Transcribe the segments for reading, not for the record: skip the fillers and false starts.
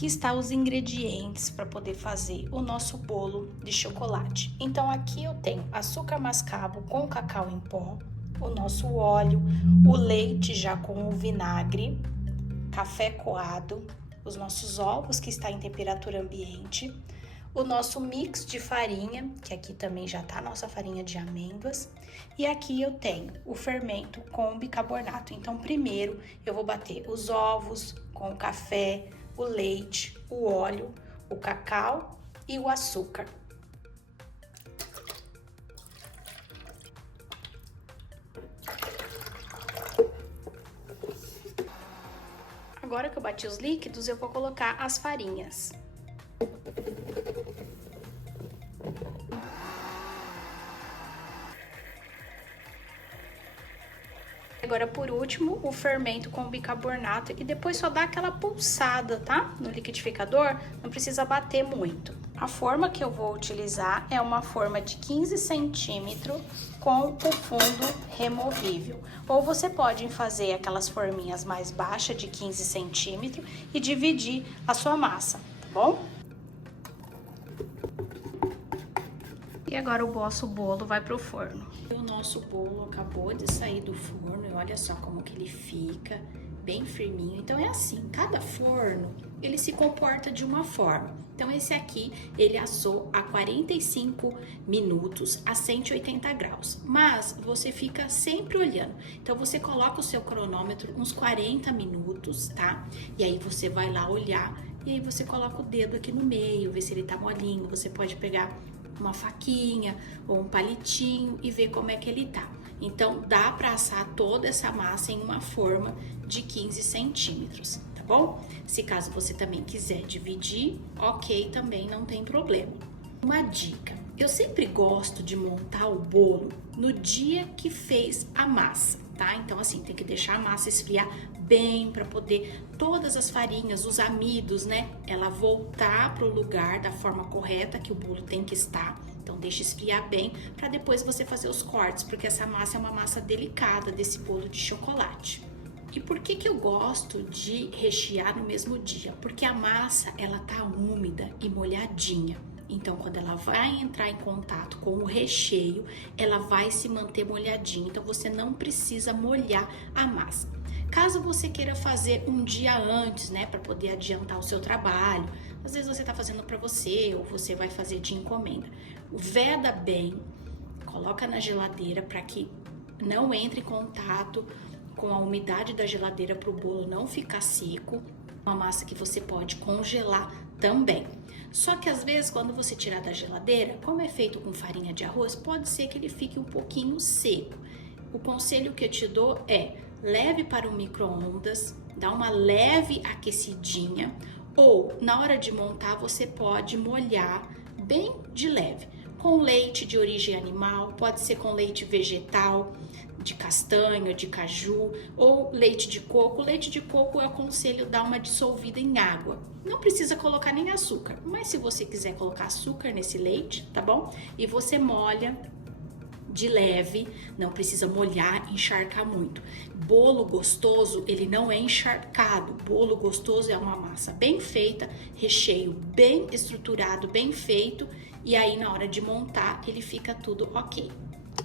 aqui está os ingredientes para poder fazer o nosso bolo de chocolate. Então aqui eu tenho açúcar mascavo com cacau em pó, o nosso óleo, o leite já com o vinagre, café coado, os nossos ovos que está em temperatura ambiente, o nosso mix de farinha, que aqui também já tá a nossa farinha de amêndoas, e aqui eu tenho o fermento com bicarbonato. Então primeiro eu vou bater os ovos com o café, o leite, o óleo, o cacau e o açúcar. Agora que eu bati os líquidos, eu vou colocar as farinhas. Agora, por último, o fermento com bicarbonato e depois só dá aquela pulsada, tá? No liquidificador, não precisa bater muito. A forma que eu vou utilizar é uma forma de 15 centímetros com o fundo removível. Ou você pode fazer aquelas forminhas mais baixas de 15 centímetros e dividir a sua massa, tá bom? E agora o nosso bolo vai pro forno. O nosso bolo acabou de sair do forno e olha só como que ele fica, bem firminho. Então é assim, cada forno ele se comporta de uma forma. Então esse aqui ele assou a 45 minutos a 180 graus, mas você fica sempre olhando. Então você coloca o seu cronômetro uns 40 minutos, tá? E aí você vai lá olhar e aí você coloca o dedo aqui no meio, ver se ele tá molinho. Você pode pegar uma faquinha ou um palitinho e ver como é que ele tá. Então, dá para assar toda essa massa em uma forma de 15 centímetros, tá bom? Se caso você também quiser dividir, ok, também não tem problema. Uma dica, eu sempre gosto de montar o bolo no dia que fez a massa, tá? Então, assim, tem que deixar a massa esfriar bem para poder todas as farinhas, os amidos, né? Ela voltar pro lugar da forma correta que o bolo tem que estar. Então, deixa esfriar bem para depois você fazer os cortes, porque essa massa é uma massa delicada desse bolo de chocolate. E por que eu gosto de rechear no mesmo dia? Porque a massa, ela tá úmida e molhadinha. Então, quando ela vai entrar em contato com o recheio, ela vai se manter molhadinha. Então, você não precisa molhar a massa. Caso você queira fazer um dia antes, né, para poder adiantar o seu trabalho, às vezes você tá fazendo para você ou você vai fazer de encomenda. Veda bem, coloca na geladeira para que não entre em contato com a umidade da geladeira para o bolo não ficar seco. Uma massa que você pode congelar também. Só que às vezes quando você tirar da geladeira, como é feito com farinha de arroz, pode ser que ele fique um pouquinho seco. O conselho que eu te dou é: leve para o micro-ondas, dá uma leve aquecidinha, ou na hora de montar você pode molhar bem de leve, com leite de origem animal, pode ser com leite vegetal, de castanha, de caju, ou leite de coco. Leite de coco eu aconselho dar uma dissolvida em água. Não precisa colocar nem açúcar, mas se você quiser colocar açúcar nesse leite, tá bom? E você molha de leve, não precisa molhar, encharcar muito. Bolo gostoso, ele não é encharcado. Bolo gostoso é uma massa bem feita, recheio bem estruturado, bem feito, e aí na hora de montar ele fica tudo ok.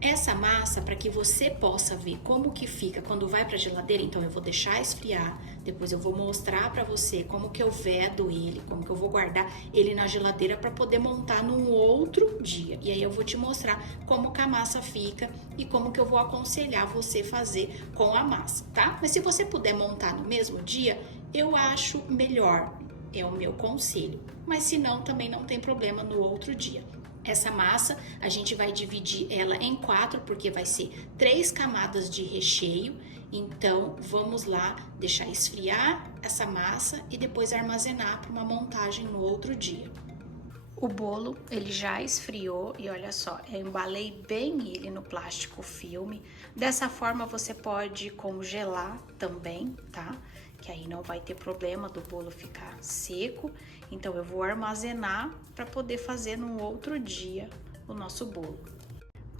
Essa massa, para que você possa ver como que fica quando vai para a geladeira, então eu vou deixar esfriar, depois eu vou mostrar para você como que eu vedo ele, como que eu vou guardar ele na geladeira para poder montar num outro dia. E aí eu vou te mostrar como que a massa fica e como que eu vou aconselhar você fazer com a massa, tá? Mas se você puder montar no mesmo dia, eu acho melhor, é o meu conselho. Mas se não, também não tem problema no outro dia. Essa massa, a gente vai dividir ela em 4, porque vai ser 3 camadas de recheio. Então, vamos lá deixar esfriar essa massa e depois armazenar para uma montagem no outro dia. O bolo, ele já esfriou e olha só, eu embalei bem ele no plástico filme. Dessa forma, você pode congelar também, tá? Que aí não vai ter problema do bolo ficar seco. Então, eu vou armazenar para poder fazer no outro dia o nosso bolo.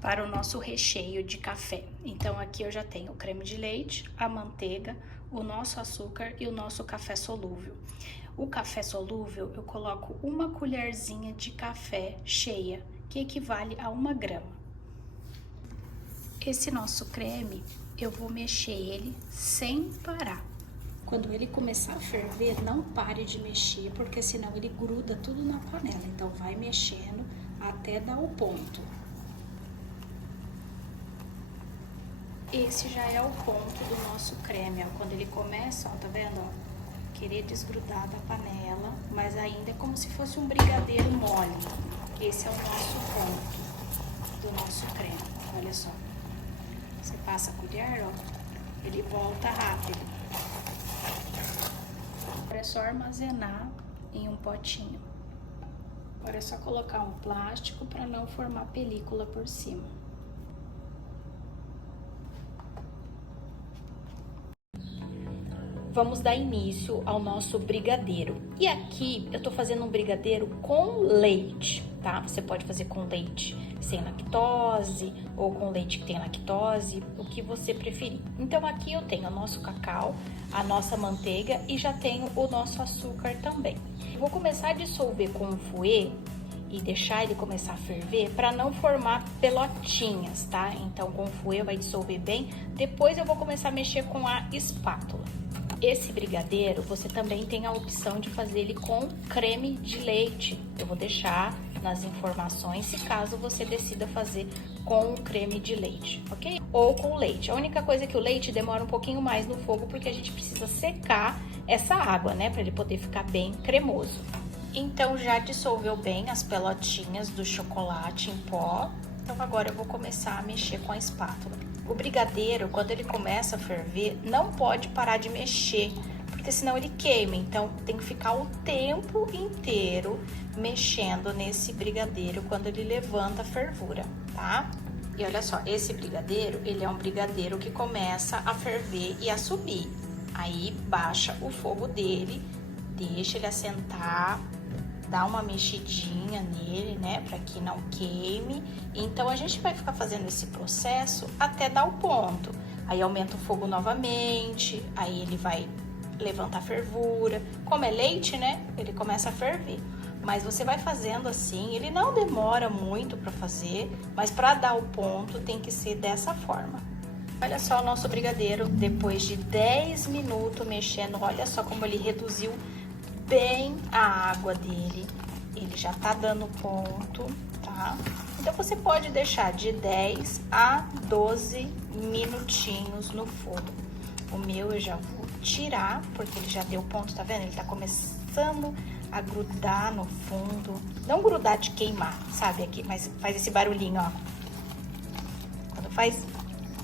Para o nosso recheio de café. Então, aqui eu já tenho o creme de leite, a manteiga, o nosso açúcar e o nosso café solúvel. O café solúvel eu coloco uma colherzinha de café cheia, que equivale a 1 grama. Esse nosso creme, eu vou mexer ele sem parar. Quando ele começar a ferver, não pare de mexer, porque senão ele gruda tudo na panela. Então vai mexendo até dar o ponto. Esse já é o ponto do nosso creme, ó. Quando ele começa, ó, tá vendo, ó, querer desgrudar da panela, mas ainda é como se fosse um brigadeiro mole. Esse é o nosso ponto do nosso creme, olha só. Você passa a colher, ó, ele volta rápido. Agora é só armazenar em um potinho. Agora é só colocar um plástico para não formar película por cima. Vamos dar início ao nosso brigadeiro. E aqui eu tô fazendo um brigadeiro com leite, tá? Você pode fazer com leite sem lactose ou com leite que tem lactose, o que você preferir. Então aqui eu tenho o nosso cacau, a nossa manteiga e já tenho o nosso açúcar também. Eu vou começar a dissolver com o fouet e deixar ele começar a ferver para não formar pelotinhas, tá? Então com o fouet vai dissolver bem, depois eu vou começar a mexer com a espátula. Esse brigadeiro, você também tem a opção de fazer ele com creme de leite. Eu vou deixar nas informações, se caso você decida fazer com creme de leite, ok? Ou com leite. A única coisa é que o leite demora um pouquinho mais no fogo, porque a gente precisa secar essa água, né? Para ele poder ficar bem cremoso. Então, já dissolveu bem as pelotinhas do chocolate em pó. Então, agora eu vou começar a mexer com a espátula. O brigadeiro, quando ele começa a ferver, não pode parar de mexer, porque senão ele queima. Então, tem que ficar o tempo inteiro mexendo nesse brigadeiro quando ele levanta a fervura, tá? E olha só, esse brigadeiro, ele é um brigadeiro que começa a ferver e a subir. Aí, baixa o fogo dele, deixa ele assentar, dá uma mexidinha nele, né, para que não queime. Então, a gente vai ficar fazendo esse processo até dar o ponto. Aí, aumenta o fogo novamente, aí ele vai levantar a fervura. Como é leite, né, ele começa a ferver. Mas você vai fazendo assim, ele não demora muito para fazer, mas para dar o ponto tem que ser dessa forma. Olha só o nosso brigadeiro, depois de 10 minutos mexendo, olha só como ele reduziu bem a água dele, ele já tá dando ponto, tá? Então, você pode deixar de 10 a 12 minutinhos no fogo. O meu eu já vou tirar, porque ele já deu ponto, tá vendo? Ele tá começando a grudar no fundo, não grudar de queimar, sabe? Aqui, mas faz esse barulhinho, ó. Quando faz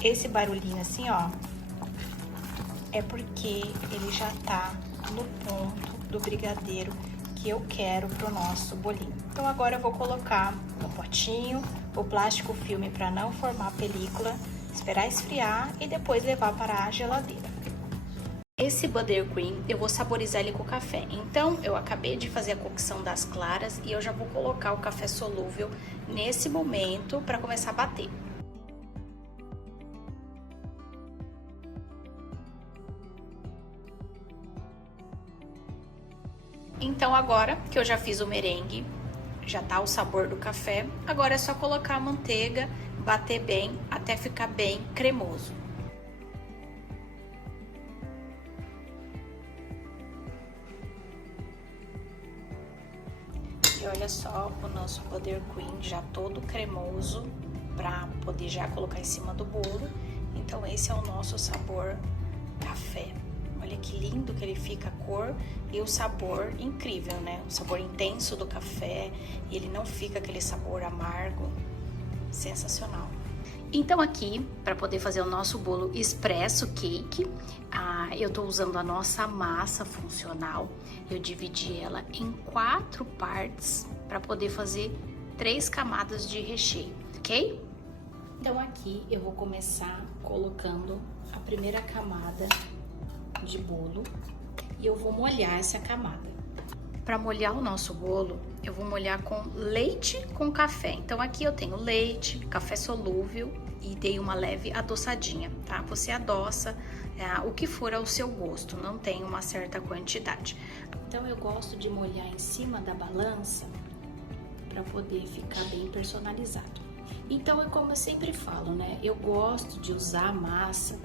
esse barulhinho assim, ó, é porque ele já tá no ponto do brigadeiro que eu quero pro nosso bolinho. Então, agora eu vou colocar no potinho o plástico filme para não formar película, esperar esfriar e depois levar para a geladeira. Esse buttercream eu vou saborizar ele com café. Então, eu acabei de fazer a cocção das claras e eu já vou colocar o café solúvel nesse momento para começar a bater. Então, agora que eu já fiz o merengue, já tá o sabor do café, agora é só colocar a manteiga, bater bem até ficar bem cremoso. E olha só o nosso buttercream já todo cremoso para poder já colocar em cima do bolo. Então, esse é o nosso sabor café. Olha que lindo que ele fica a cor e o sabor incrível, né? O sabor intenso do café e ele não fica aquele sabor amargo. Sensacional. Então aqui, para poder fazer o nosso bolo expresso cake, eu tô usando a nossa massa funcional. Eu dividi ela em 4 partes para poder fazer 3 camadas de recheio, ok? Então aqui eu vou começar colocando a primeira camada de bolo e eu vou molhar essa camada. Para molhar o nosso bolo, eu vou molhar com leite com café. Então aqui eu tenho leite, café solúvel e dei uma leve adoçadinha, tá? Você adoça o que for ao seu gosto, não tem uma certa quantidade. Então eu gosto de molhar em cima da balança para poder ficar bem personalizado. Então é como eu sempre falo, né? Eu gosto de usar a massa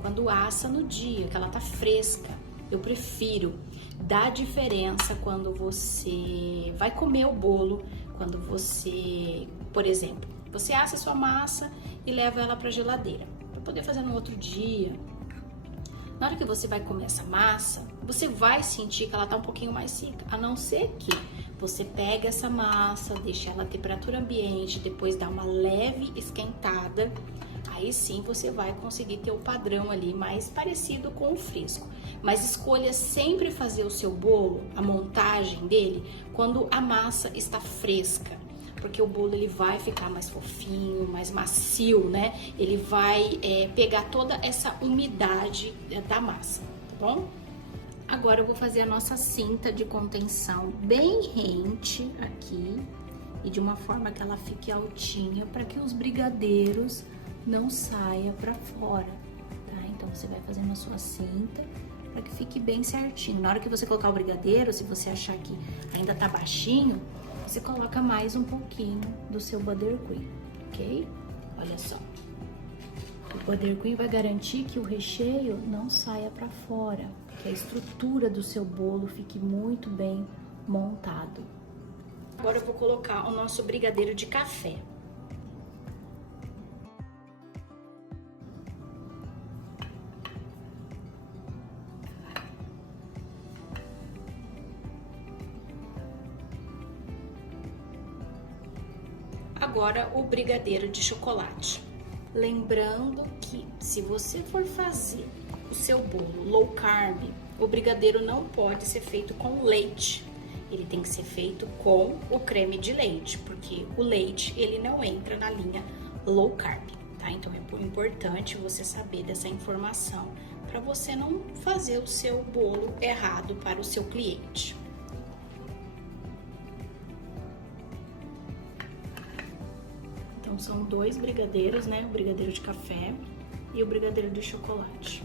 quando assa no dia, que ela tá fresca. Eu prefiro. Dá diferença quando você vai comer o bolo, quando você, por exemplo, você assa a sua massa e leva ela para geladeira, para poder fazer no outro dia. Na hora que você vai comer essa massa, você vai sentir que ela tá um pouquinho mais seca, a não ser que você pega essa massa, deixa ela a temperatura ambiente, depois dá uma leve esquentada. Aí sim você vai conseguir ter o padrão ali mais parecido com o fresco. Mas escolha sempre fazer o seu bolo, a montagem dele, quando a massa está fresca. Porque o bolo ele vai ficar mais fofinho, mais macio, né? Ele vai pegar toda essa umidade da massa, tá bom? Agora eu vou fazer a nossa cinta de contenção bem rente aqui. E de uma forma que ela fique altinha, para que os brigadeiros não saia para fora, tá? Então você vai fazendo a sua cinta para que fique bem certinho. Na hora que você colocar o brigadeiro, se você achar que ainda tá baixinho, você coloca mais um pouquinho do seu buttercream, ok? Olha só. O buttercream vai garantir que o recheio não saia para fora, que a estrutura do seu bolo fique muito bem montado. Agora eu vou colocar o nosso brigadeiro de café. Agora o brigadeiro de chocolate. Lembrando que se você for fazer o seu bolo low carb, o brigadeiro não pode ser feito com leite. Ele tem que ser feito com o creme de leite, porque o leite ele não entra na linha low carb, tá? Então é importante você saber dessa informação para você não fazer o seu bolo errado para o seu cliente. Então são 2 brigadeiros, né? O brigadeiro de café e o brigadeiro de chocolate.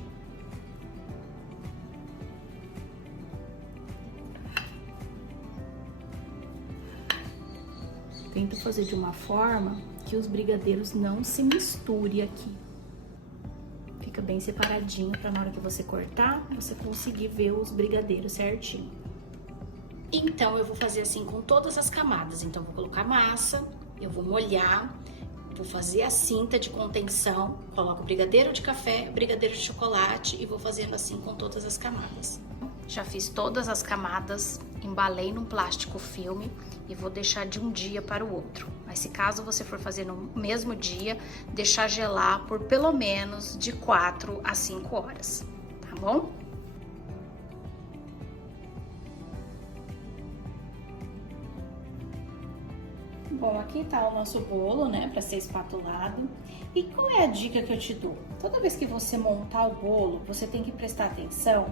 Tento fazer de uma forma que os brigadeiros não se misturem aqui. Fica bem separadinho para na hora que você cortar, você conseguir ver os brigadeiros certinho. Então eu vou fazer assim com todas as camadas. Então eu vou colocar massa, eu vou molhar, vou fazer a cinta de contenção, coloco o brigadeiro de café, brigadeiro de chocolate e vou fazendo assim com todas as camadas. Já fiz todas as camadas, embalei num plástico filme e vou deixar de um dia para o outro. Mas se caso você for fazer no mesmo dia, deixar gelar por pelo menos de 4 a 5 horas, tá bom? Bom, aqui tá o nosso bolo, né, para ser espatulado. E qual é a dica que eu te dou? Toda vez que você montar o bolo, você tem que prestar atenção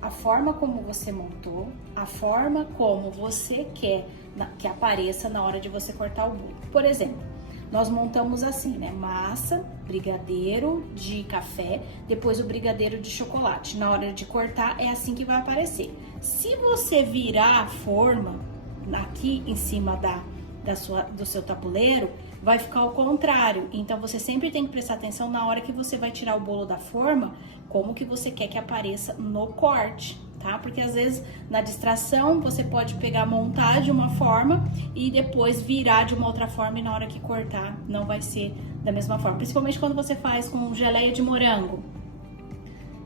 a forma como você montou, a forma como você quer que apareça na hora de você cortar o bolo. Por exemplo, nós montamos assim, né? Massa, brigadeiro de café, depois o brigadeiro de chocolate. Na hora de cortar é assim que vai aparecer. Se você virar a forma aqui em cima do seu tabuleiro, vai ficar ao contrário. Então você sempre tem que prestar atenção na hora que você vai tirar o bolo da forma, como que você quer que apareça no corte, tá? Porque às vezes na distração você pode pegar, montar de uma forma e depois virar de uma outra forma e na hora que cortar não vai ser da mesma forma. Principalmente quando você faz com geleia de morango.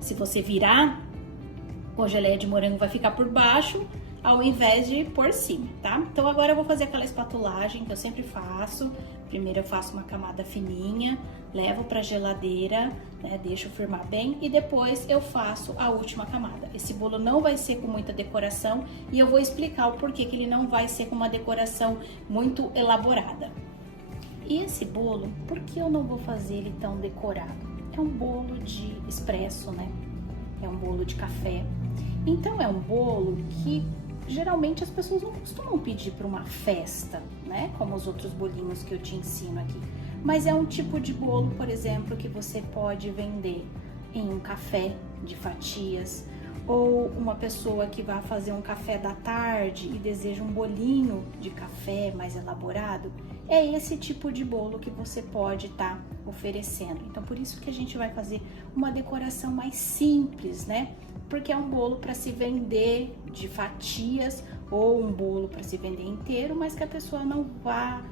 Se você virar, a geleia de morango vai ficar por baixo ao invés de por cima, tá? Então agora eu vou fazer aquela espatulagem que eu sempre faço. Primeiro eu faço uma camada fininha, levo pra geladeira, né? Deixo firmar bem e depois eu faço a última camada. Esse bolo não vai ser com muita decoração e eu vou explicar o porquê que ele não vai ser com uma decoração muito elaborada. E esse bolo, por que eu não vou fazer ele tão decorado? É um bolo de expresso, né? É um bolo de café. Então é um bolo que geralmente as pessoas não costumam pedir para uma festa, né? Como os outros bolinhos que eu te ensino aqui. Mas é um tipo de bolo, por exemplo, que você pode vender em um café de fatias, ou uma pessoa que vai fazer um café da tarde e deseja um bolinho de café mais elaborado. É esse tipo de bolo que você pode estar oferecendo. Então, por isso que a gente vai fazer uma decoração mais simples, né? Porque é um bolo para se vender de fatias ou um bolo para se vender inteiro, mas que a pessoa não vá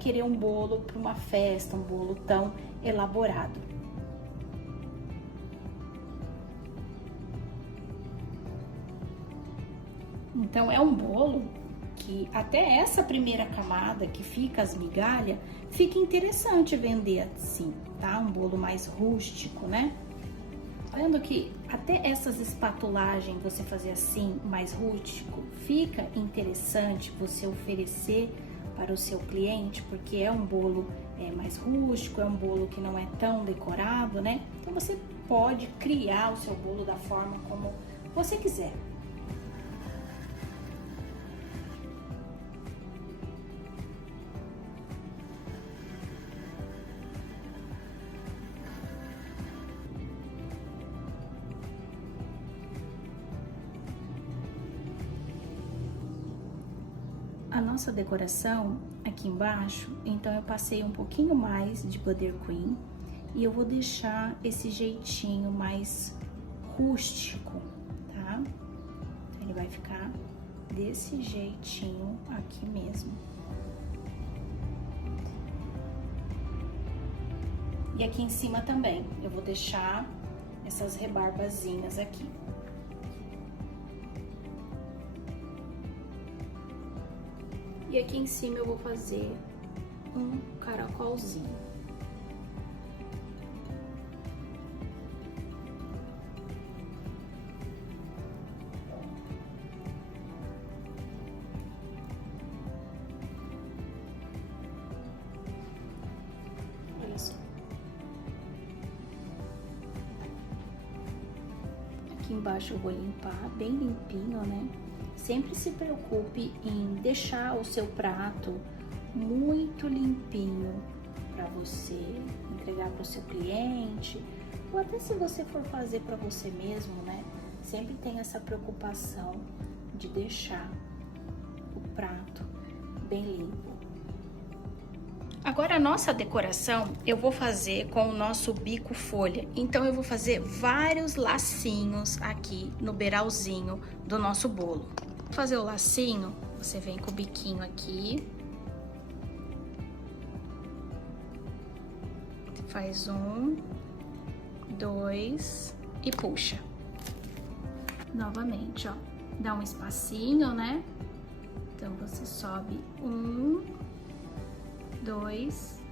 querer um bolo para uma festa, um bolo tão elaborado. Então é um bolo que até essa primeira camada que fica as migalhas, fica interessante vender assim, tá? Um bolo mais rústico, né? Vendo que até essas espatulagens você fazer assim, mais rústico, fica interessante você oferecer para o seu cliente, porque é um bolo mais rústico, é um bolo que não é tão decorado, né? Então você pode criar o seu bolo da forma como você quiser. A nossa decoração aqui embaixo, então eu passei um pouquinho mais de Buttercream e eu vou deixar esse jeitinho mais rústico, tá? Então, ele vai ficar desse jeitinho aqui mesmo. E aqui em cima também, eu vou deixar essas rebarbazinhas aqui. E aqui em cima eu vou fazer um caracolzinho. Olha só. Aqui embaixo eu vou limpar bem limpinho, né? Sempre se preocupe em deixar o seu prato muito limpinho para você entregar para o seu cliente, ou até se você for fazer para você mesmo, né? Sempre tem essa preocupação de deixar o prato bem limpo. Agora a nossa decoração eu vou fazer com o nosso bico folha. Então eu vou fazer vários lacinhos aqui no beiralzinho do nosso bolo. Para fazer o lacinho, você vem com o biquinho aqui. Faz 1, 2 e puxa. Novamente, ó. Dá um espacinho, né? Então você sobe 1, 2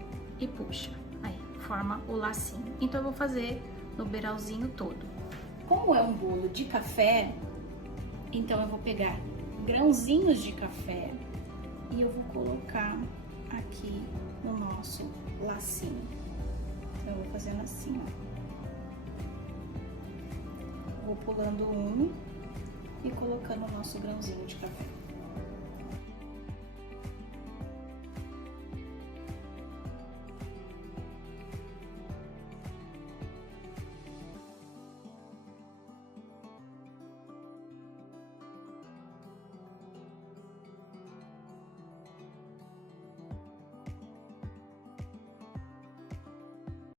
e puxa. Aí, forma o lacinho. Então eu vou fazer no beiralzinho todo. Como é um bolo de café, então eu vou pegar grãozinhos de café e eu vou colocar aqui no nosso lacinho. Então eu vou fazendo assim, ó. Vou pulando um e colocando o nosso grãozinho de café.